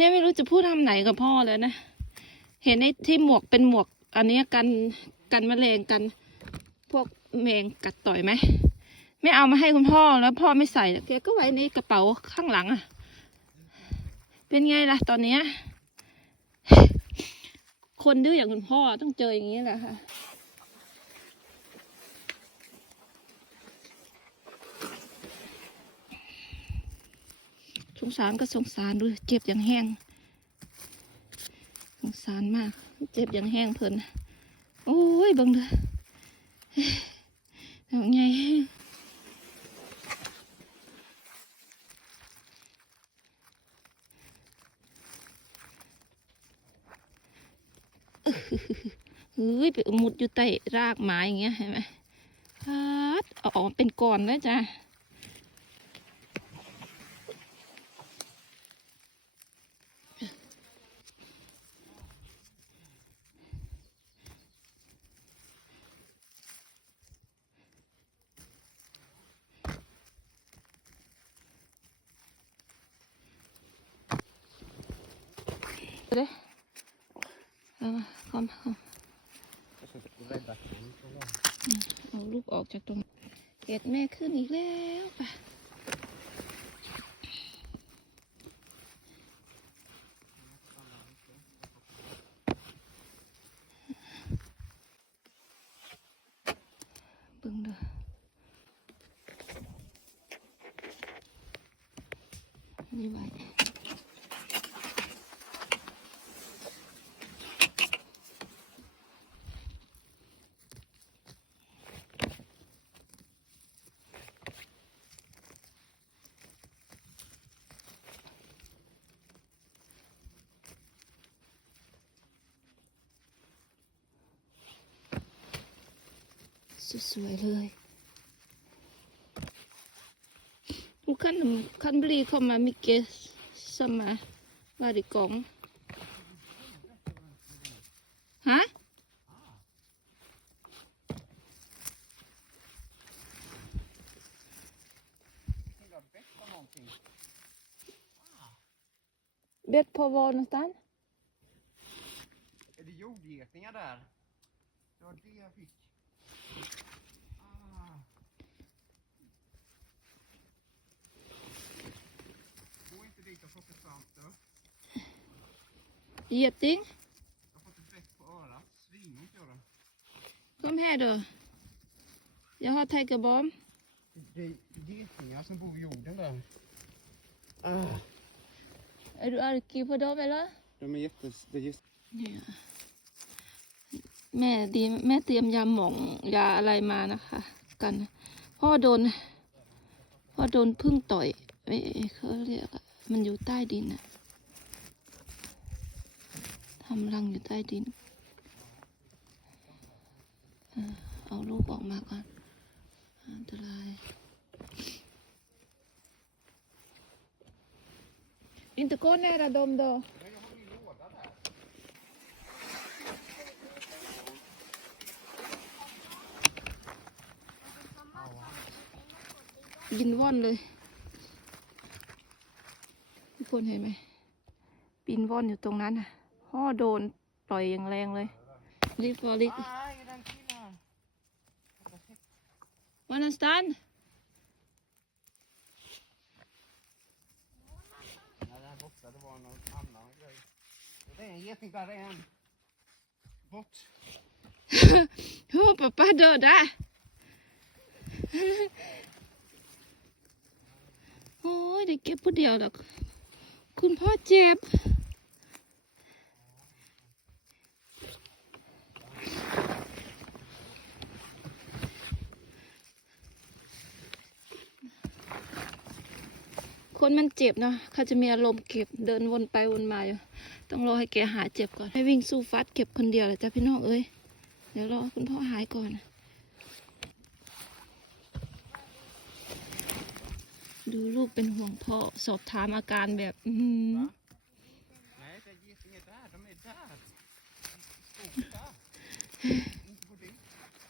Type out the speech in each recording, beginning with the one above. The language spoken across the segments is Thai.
แม่ไม่รู้จะพูดทำไหนกับพ่อแล้วนะ เห็นไอ้ที่หมวกเป็นหมวก อันนี้กันกันแมลงกัน พวกแมงกัดต่อยไหมไม่เอามาให้คุณพ่อแล้วพ่อไม่ใส่แกก็ไว้ในกระเป๋าข้างหลังอะเป็นไงล่ะตอนเนี้ยคนดื้ออย่างคุณพ่อต้องเจออย่างนี้แหละค่ะ งสารก็สงสารดูเจ็บอย่างแห้ง สงสารมาก เจ็บอย่างแห้งเพิ่นโอ้ยบังเด้อเอาไงเฮ้ยไปมุดอยู่ใต้รากไม้อย่างเงี้ยเห็นไหมพัดเอาออกเป็นก้อนแล้วจ้ะ เด้เอามาเข้ามาเข้ามเอาลูกออกจากตรงเห็ดแม่ขึ้นอีกแล้วป่ะบิ่งเด้อนี่ไว้ สวยๆเลยลูกขันขันบรีเข้ามามิเกสสมาบาริกองฮะเบ็ดพอวอนัสตัน Är det jordgetingar där? Det var det jag fick. Gå inte dit, jag har fått ett svamp. Geting? Jag har fått ett bett på örat. Svinont gör det. Kom här då. Jag har täckerbomb. Det är getingar som bor i jorden där. Ah. Är du arg på dem eller? De är jättes... Det är just... Ja. แม่ดีแม่เตรียมยาหม่องยาอะไรมานะคะ กัน พ่อโดน พ่อโดนพึ่งต่อยเอ้เขาเรียกอะมันอยู่ใต้ดินอะทำรังอยู่ใต้ดิน เอาลูกออกมาก่อน อันตราย Inte gå nära dem ยินว่อนเลย ทุกคนเห็นไหมปินว่อนอยู่ตรงนั้นอะพ่อโดนปล่อยอย่างแรงเลยรีบฟอริกวันนั้นสตัน borta. Det var någon าป้าเดินได้โอ้ยเด็กเก็บผู้เดียวหรอก คุณพ่อเจ็บ คนมันเจ็บเนาะเขาจะมีอารมณ์เก็บเดินวนไปวนมาอยู่ ต้องรอให้แกหายเจ็บก่อน ให้วิ่งสู้ฟัดเก็บคนเดียวเลยจ้ะพี่น้องเอ้ย เดี๋ยวรอคุณพ่อหายก่อน ดูลูกเป็นห่วงพ่อสอบถามอาการแบบอืม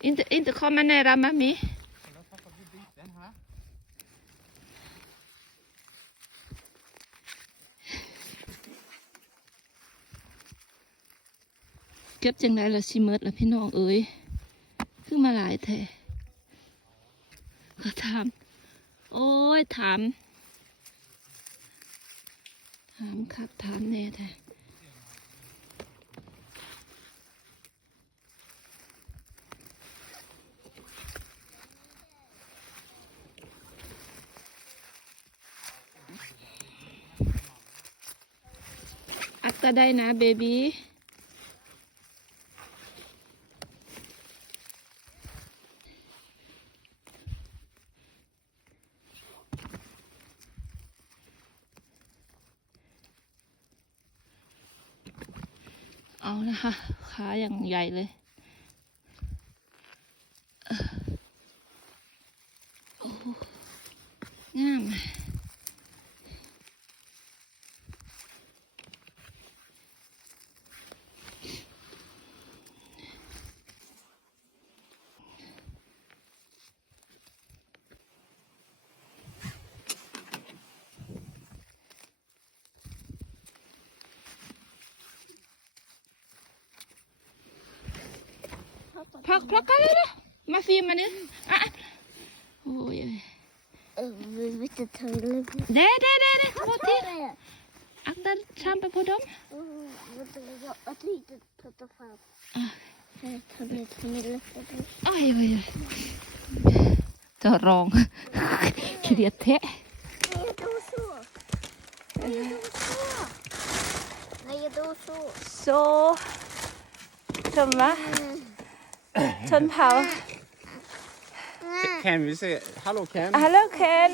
อินเตอินเตคอมมาในรามามีเก็บจังไรล่ะสิเมิดล่ะพี่น้องเอ้ยขึ้นมาหลายแท้ก็ทำ อ้ย ถาม ถามครับถามแน่แท้อัดก็ได้นะเบบี้ เอานะคะขาอย่างใหญ่เลยเอ่อโอ้โหงามอะ พักพักกันเลยนะมาฟิล์มมาเนี่ยอะโอ้ย Eh, vi vet inte hur det blir. เด้เด้เด้เด้ขบที Jag อักดันชามไปพูดม har ett litet putta fram. Ah. Jag tar med som är lättare. โอ้ยโอ้ยโอ้ยจะร้องเกลียดแท้ Nej, då så. Nej, då så. Nej, då så. โซชมวะ ชนเผา Kan vi se? Hallå Ken? ฮัลโหลเคน